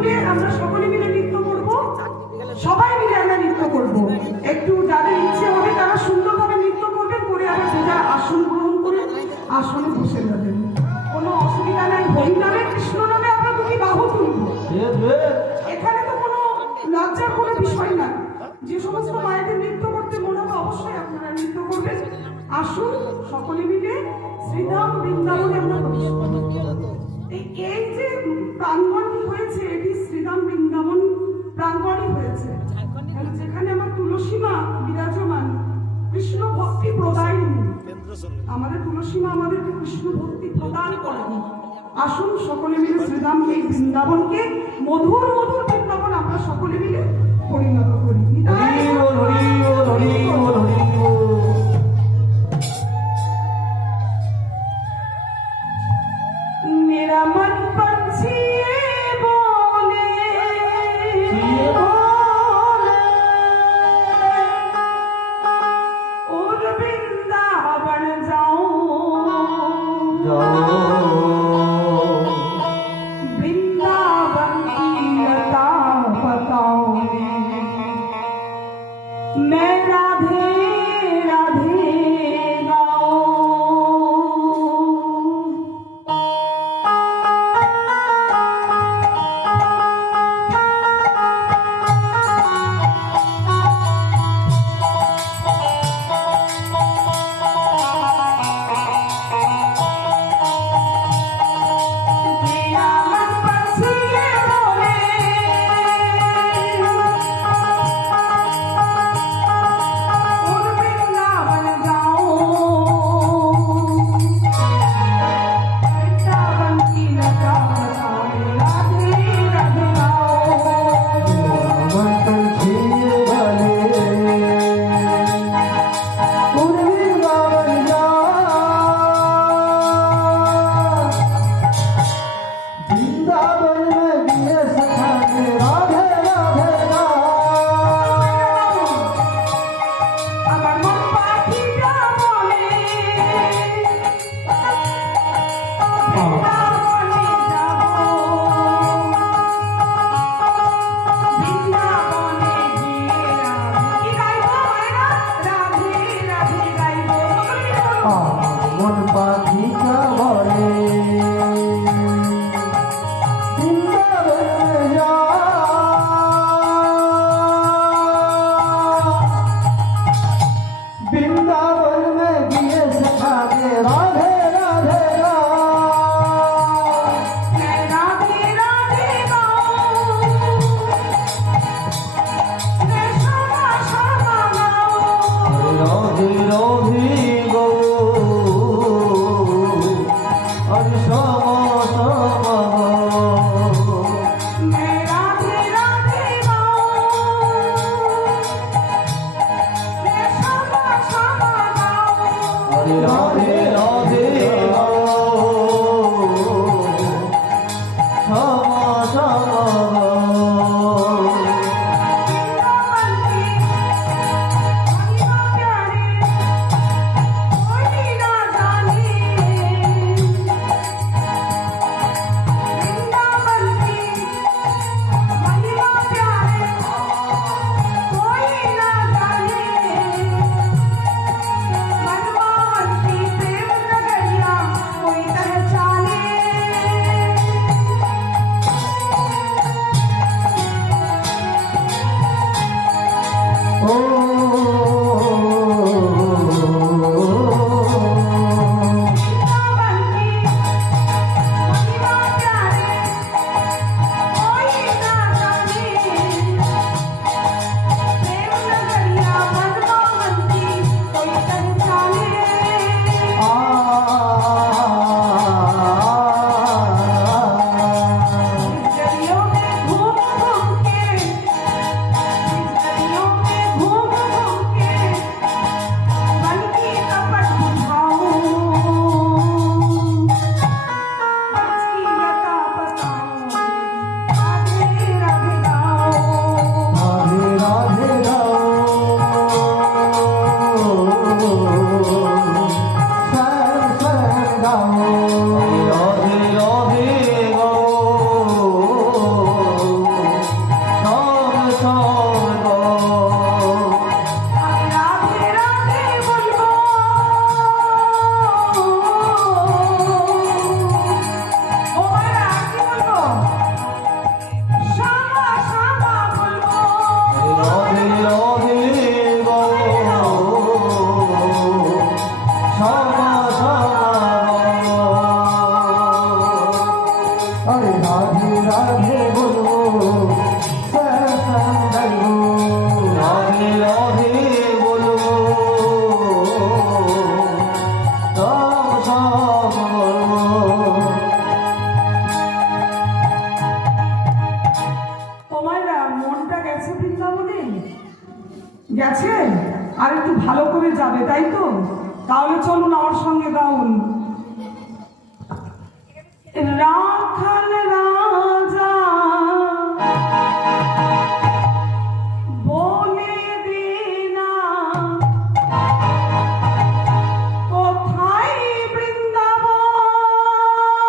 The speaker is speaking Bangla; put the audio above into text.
তুলে আমরা সকলে মিলে নৃত্য করব, সবাই মিলে আমরা নৃত্য করব। একটু যাদের ইচ্ছে হবে তারা সুন্দরভাবে নৃত্য করবেন, করে আবার যে যার আসন গ্রহণ করে আসনে বসে যাবেন, কোনো অসুবিধা নাই। হরি নামে কৃষ্ণ নামে আমরা দুটি বাহু তুলব, এখানে তো কোনো লজ্জার কোনো বিষয় না। যে সমস্ত মায়েদের নৃত্য করতে মনে হবে অবশ্যই আপনারা নৃত্য করবেন। আসুন সকলে মিলে শ্রীধাম বৃন্দাবনে আমরা প্রবেশ করব। এই যে প্রাঙ্গণটি হয়েছে এটি শ্রীধাম বৃন্দাবন প্রাঙ্গণই হয়েছে, যেখানে আমার তুলসী মা বিরাজমান, কৃষ্ণ ভক্তি প্রদায়িনী। আমাদের তুলসী মা আমাদেরকে কৃষ্ণ ভক্তি প্রদান করেন। আসুন সকলে মিলে শ্রীধাম এই বৃন্দাবনকে মধুর মধুর বৃন্দাবন আমরা সকলে মিলে পরিণত করি। मेरा मन पंछी बोले और वृंदावन वृंदावन की लता पताओ मैं राधे अरे राधे राधे बोलो राधे राधे बोलो सब सब তোমার মনটা গেছে বৃন্দাবনে গেছে আর একটু ভালো করে যাবে তাই তো তাহলে চলুন আমার সঙ্গে গাউন রাম